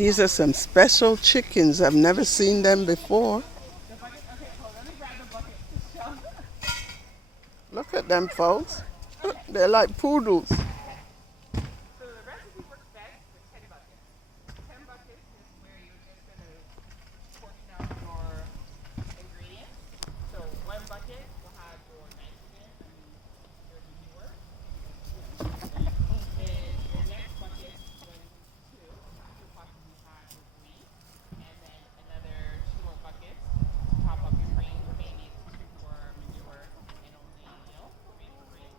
These are some special chickens. I've never seen them before. Look at them, folks. They're like poodles. So the recipe works best with 10 buckets. 10 buckets is where you're just going to portion out your ingredients. So one bucket will have your nitrogen and your manure. Then your next bucket is going to be two. Two possibly have your green. And then another 2 more buckets to top up your green, maybe your manure, and only, green for green.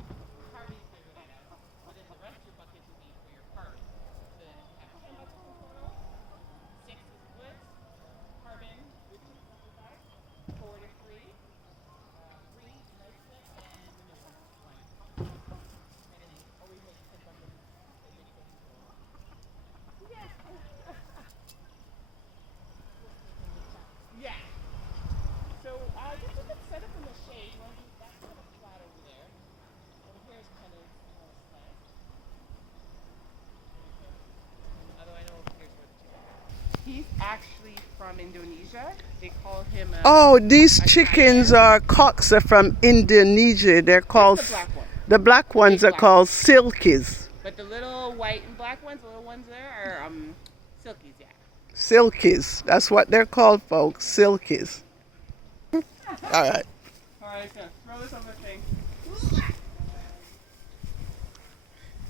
However you figure that out. But then the rest of your buckets will be for your carbon. So then you have 10 buckets in total, 6 is wood, carbon, which is stuff like that, 4 to 3, green, nitrogen, and manure. And then you always make 10 buckets, and then you go to yeah. Yeah. So just a bit set up in the shade. That's kind of flat over there. Over here is kind of slant. Although I know over here's where the chicken is. He's actually from Indonesia. They call him Oh, these chickens are cocks are from Indonesia. They're called the black one. the black ones are called silkies. But the little white and black ones, the little ones there are silkies, yeah. Silkies. That's what they're called, folks. Silkies. All right. Alright, so throw this on the thing.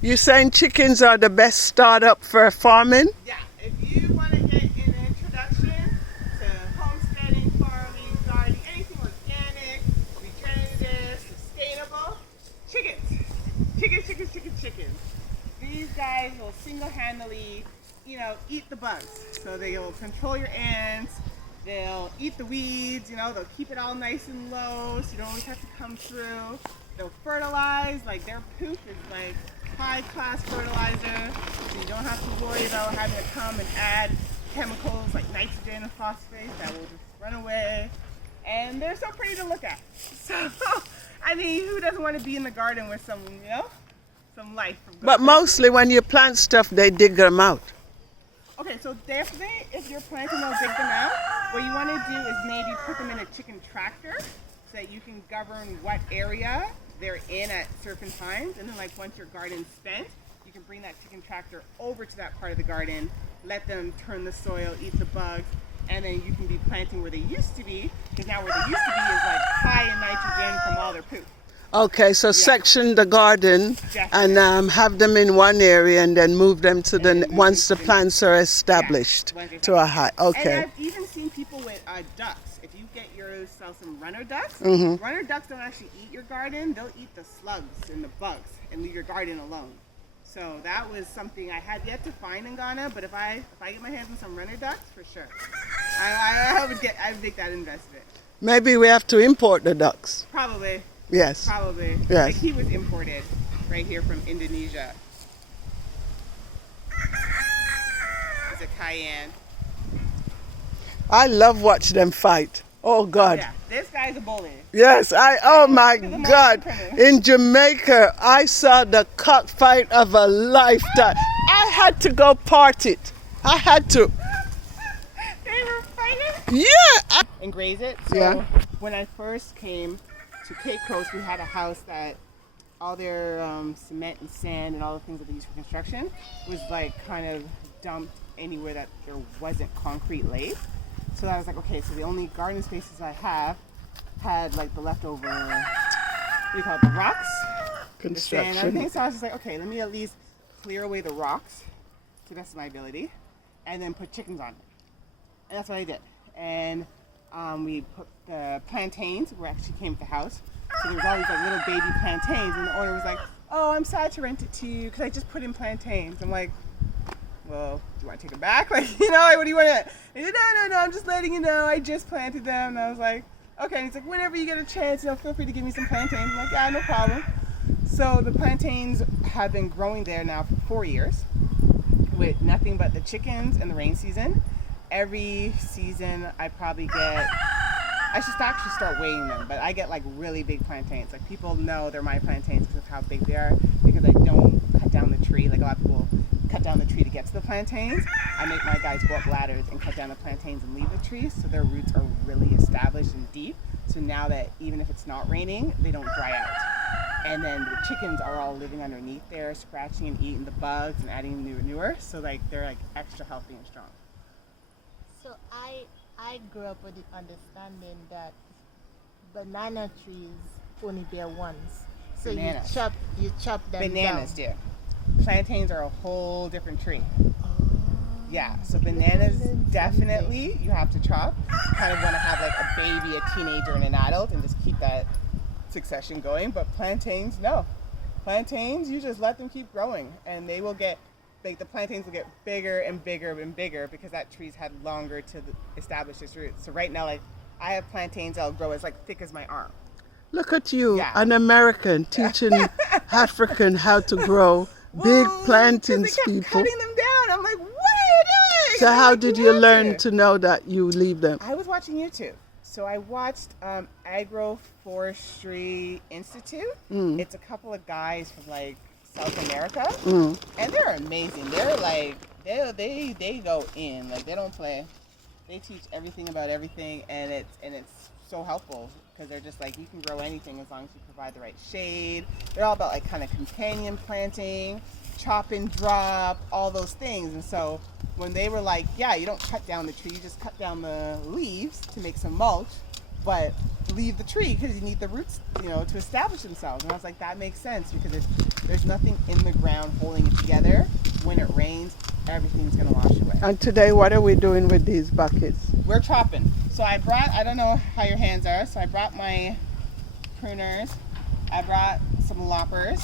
You saying chickens are the best startup for farming? Yeah, if you want to get an introduction to homesteading, farming, gardening, anything organic, regenerative, sustainable, chickens. Chickens, chickens, chickens, chickens. These guys will single-handedly, eat the bugs. So they'll control your ants, they'll eat the weeds, they'll keep it all nice and low so you don't always have to come through. They'll fertilize, like their poop is like high-class fertilizer, so you don't have to worry about having to come and add chemicals like nitrogen and phosphate that will just run away. And they're so pretty to look at. So, I mean, who doesn't want to be in the garden with some life? But mostly when you plant stuff, they dig them out. Okay, so definitely, if you're planting, they'll dig them out. What you want to do is maybe put them in a chicken tractor so that you can govern what area they're in at certain times. And then, like, once your garden's spent, you can bring that chicken tractor over to that part of the garden, let them turn the soil, eat the bugs, and then you can be planting where they used to be, because now where they used to be is like high in nitrogen from all their poop. Okay, so section the garden and have them in one area and then move them to once the plants are established to a high. Okay. And I've even seen people with ducks. If you get yourself some runner ducks, runner ducks don't actually eat your garden. They'll eat the slugs and the bugs and leave your garden alone. So that was something I had yet to find in Ghana. But if I get my hands on some runner ducks, for sure, I would make that investment. Maybe we have to import the ducks. Probably. Yes. Probably. Yes. Like he was imported right here from Indonesia. It's a cayenne. I love watching them fight. Oh God. Yeah, this guy's a bully. Yes, oh my God. In Jamaica, I saw the cockfight of a lifetime. I had to go part it. I had to. They were fighting? Yeah. And graze it. So when I first came to Cape Coast, we had a house that all their cement and sand and all the things that they use for construction was like kind of dumped anywhere that there wasn't concrete laid. So I was like, okay, so the only garden spaces I have had like the leftover, what do you call it, the rocks? Construction. And everything. So I was just like, okay, let me at least clear away the rocks to the best of my ability and then put chickens on it. And that's what I did. And we put the plantains, where actually came with the house. So there was all these like little baby plantains, and the owner was like, oh, I'm sad to rent it to you because I just put in plantains. I'm like, well, do you want to take them back? Like, what do you want to? He said, no, I'm just letting you know, I just planted them. And I was like, okay. And he's like, whenever you get a chance, feel free to give me some plantains. I'm like, yeah, no problem. So the plantains have been growing there now for 4 years with nothing but the chickens and the rain season. Every season I probably get, I should actually start weighing them, but I get like really big plantains. Like people know they're my plantains because of how big they are, because I don't cut down the tree. Like a lot of people cut down the tree to get to the plantains, I make my guys go up ladders and cut down the plantains and leave the trees so their roots are really established and deep. So now that even if it's not raining, they don't dry out. And then the chickens are all living underneath there, scratching and eating the bugs and adding new manure. So like they're like extra healthy and strong. So I grew up with the understanding that banana trees only bear ones. So Bananas. you chop them Bananas down. do. Plantains are a whole different tree. Yeah, so bananas definitely you have to chop. You kind of want to have like a baby, a teenager, and an adult and just keep that succession going. But plantains, no. Plantains, you just let them keep growing and they will get, like the plantains will get bigger and bigger and bigger because that tree's had longer to establish its roots. So right now, like I have plantains that'll grow as like thick as my arm. Look at you, Yeah. an American, teaching African how to grow big Well, plantains, 'cause they kept people. cutting them down. I'm like, what are you doing? So I'm how like, did you have learn to know that you leave them? I was watching YouTube. So I watched Agroforestry Institute. It's a couple of guys from like South America, and they're amazing. They're like they go in, like they don't play. They teach everything about everything, and it's so helpful because they're just like you can grow anything as long as you provide the right shade. They're all about like kind of companion planting, chop and drop, all those things. And so when they were like, yeah, you don't cut down the tree, you just cut down the leaves to make some mulch, but leave the tree because you need the roots, to establish themselves. And I was like, that makes sense because if there's nothing in the ground holding it together, when it rains, everything's gonna wash away. And today, what are we doing with these buckets? We're chopping. So I don't know how your hands are, so I brought my pruners, I brought some loppers,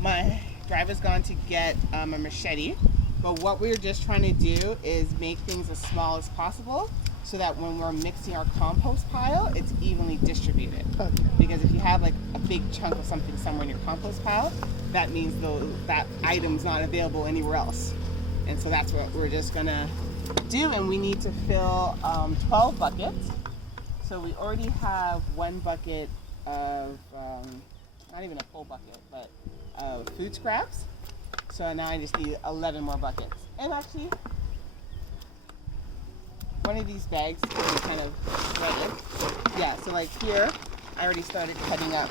my driver's gone to get a machete, but what we're just trying to do is make things as small as possible so that when we're mixing our compost pile, it's evenly distributed. Okay. Because if you have like a big chunk of something somewhere in your compost pile, that means that item's not available anywhere else. And so that's what we're just gonna do, and we need to fill 12 buckets. So we already have one bucket of, not even a full bucket, but food scraps. So now I just need 11 more buckets. And actually, one of these bags is kind of ready. Yeah, so like here, I already started cutting up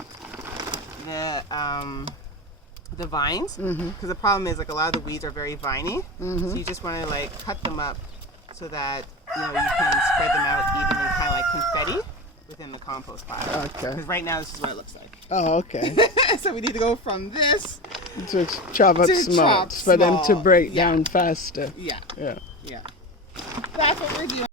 the vines, because the problem is like a lot of the weeds are very viney. So you just want to like cut them up so that you can spread them out evenly, kind of like confetti within the compost pile. Okay. Because right now this is what it looks like. Oh, okay. So we need to go from this To chop up to small chop for them to small. break Yeah. down faster. Yeah. Yeah. Yeah. That's what we're doing.